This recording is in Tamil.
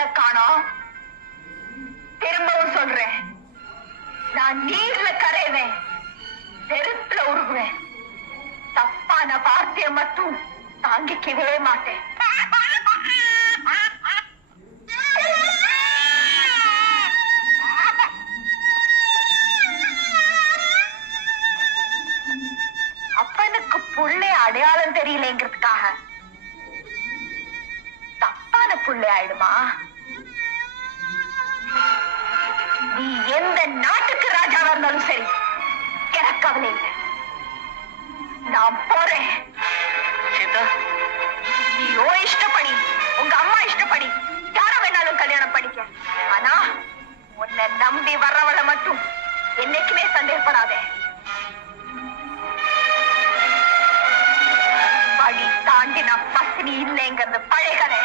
உடலை காணோம். திரும்பவும் சொல்றேன், நான் நீர்ல கரைவேன், நெருப்புல உருகுவேன். தப்பான வார்த்தையை மட்டும் தாங்கிக்கவே மாட்டேன். அப்பனுக்கு புள்ளை அடையாளம் தெரியலங்கிறதுக்காக தப்பான புள்ளை ஆயிடுமா? நீ எந்த நாட்டுக்கு ராஜாவா இருந்தாலும் சரி, எனக்கு கவலை இல்லை. நான் போறேன். நீயோ இஷ்டப்படி, உங்க அம்மா இஷ்டப்படி யார வேணாலும் கல்யாணம் பண்ணிக்க. ஆனா உன்னை நம்பி வர்றவளை மட்டும் என்னைக்குமே சந்தேகப்படாதே. வழி தாண்டி நான் பசினி இல்லைங்கிறது பழைய கதை.